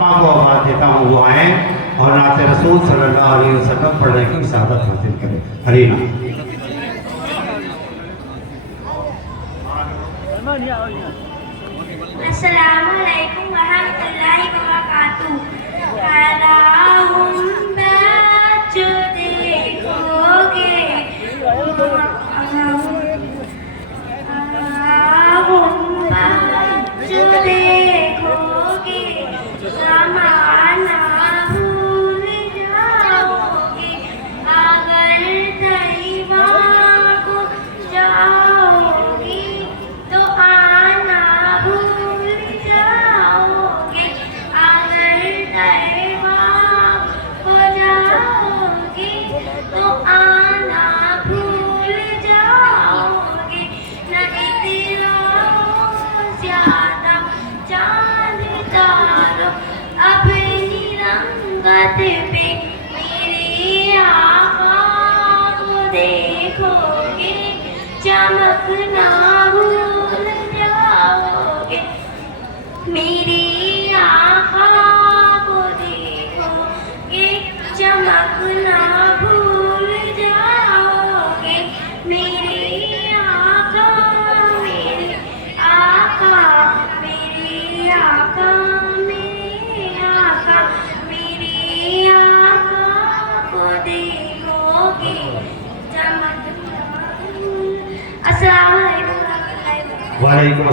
माँ को आवाज़ देता हूँ वो आए और नाते रसूल सल्लल्लाहु अलैहि वसल्लम पढ़ने की सादत हासिल करें। हरी नाम। अस्सलामु अलैकुम वरहमतुल्लाहि वबरकातुहू। अल्लाहुम्मा जो देखोगे अल्लाहुम्मा जो देखोगे ज़माना भूल जाओगे। अगर तैबा को जाओगे तो आना भूल जाओगे। अगर तैबा को जाओगे तो आना भूल जाओगे। न इतना ज्यादा चांद तारों अपनी रंगत पे मेरे आका को देखोगे चमकना भूल जाओगे। मेरे आका को देखोगे चमकना भूल जाओगे। मेरे आका मेरे आका मेरे आका मेरे आका मेरे आका को देखोगे चमकना। अस्सलाम वालेकुम। वालेकुम